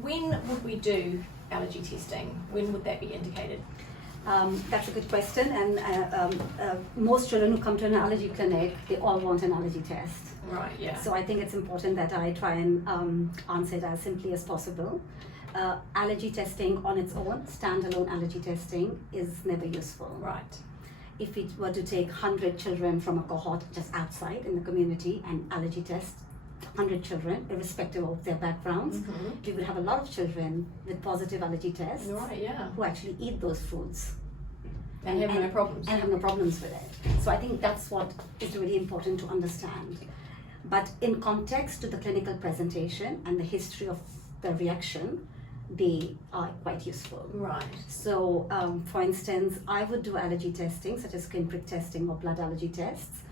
when would we do allergy testing? When would that be indicated? That's a good question, and most children who come to an allergy clinic, they all want an allergy test. Right, yeah. So I think it's important that I try and answer it as simply as possible. Allergy testing on its own, standalone allergy testing, is never useful. Right. If we were to take 100 children from a cohort just outside in the community and allergy test 100 children, irrespective of their backgrounds, we would have a lot of children with positive allergy tests Right, yeah. who actually eat those foods. And have no problems. And have no problems with it. So I think that's what is really important to understand. But in context to the clinical presentation and the history of the reaction, they are quite useful. Right. So, for instance, I would do allergy testing, such as skin prick testing or blood allergy tests,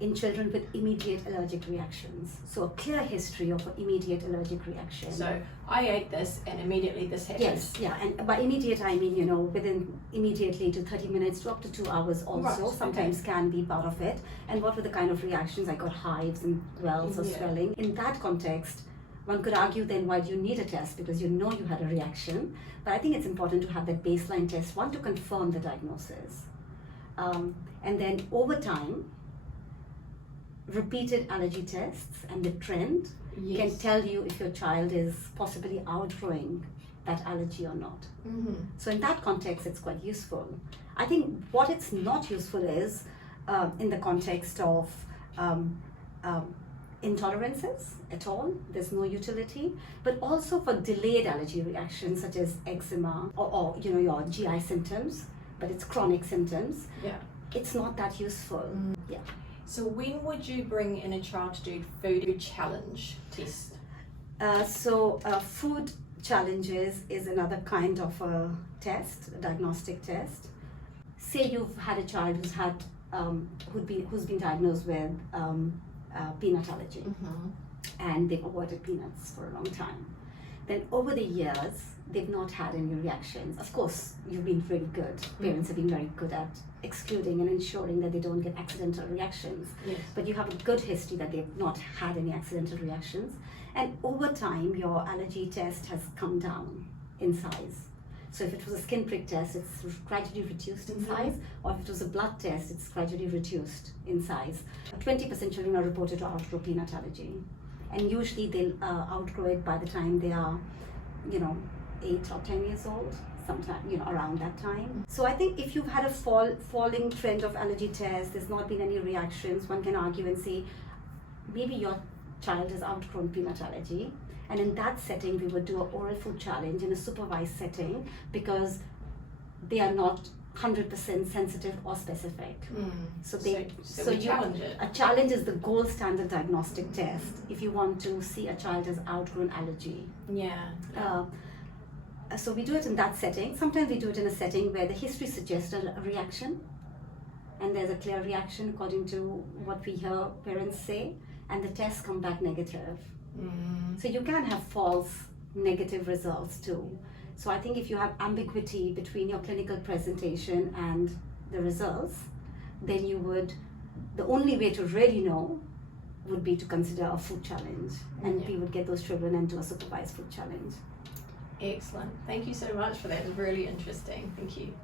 in children with immediate allergic reactions. So a clear history of an immediate allergic reaction. So I ate this and immediately this happened. Yes, yeah, and by immediate I mean, within immediately to 30 minutes to up to 2 hours also, Right, sometimes can be part of it. And what were the kind of reactions? I got hives and wells or swelling. In that context, one could argue then why do you need a test, because you know you had a reaction. But I think it's important to have that baseline test, one, to confirm the diagnosis. And then over time, repeated allergy tests and the trend can tell you if your child is possibly outgrowing that allergy or not. So in that context, it's quite useful. I think what it's not useful is in the context of intolerances at all, there's no utility, but also for delayed allergy reactions such as eczema or your GI symptoms, but it's chronic symptoms. Yeah. It's not that useful. Yeah. So when would you bring in a child to do food challenge test? Food challenges is another kind of a test, a diagnostic test. Say you've had a child who's been diagnosed with peanut allergy, and they've avoided peanuts for a long time. Then over the years, they've not had any reactions. Of course, you've been very good. Parents have been very good at excluding and ensuring that they don't get accidental reactions. Yes. But you have a good history that they've not had any accidental reactions. And over time, your allergy test has come down in size. So if it was a skin prick test, it's gradually reduced in size, or if it was a blood test, it's gradually reduced in size. 20% children are reported to outgrow peanut allergy. And usually they'll outgrow it by the time they are, 8 or 10 years old, sometime, around that time. So I think if you've had a falling trend of allergy tests, there's not been any reactions, one can argue and say, maybe your child has outgrown peanut allergy. And in that setting, we would do an oral food challenge in a supervised setting because they are not 100% sensitive or specific. So we challenge it. A challenge is the gold standard diagnostic test if you want to see a child has outgrown allergy. Yeah. So we do it in that setting. Sometimes we do it in a setting where the history suggests a reaction, and there's a clear reaction according to what we hear parents say, and the tests come back negative. So you can have false negative results too. So I think if you have ambiguity between your clinical presentation and the results, then the only way to really know would be to consider a food challenge, and we would get those children into a supervised food challenge. Excellent. Thank you so much for that. It was really interesting. Thank you.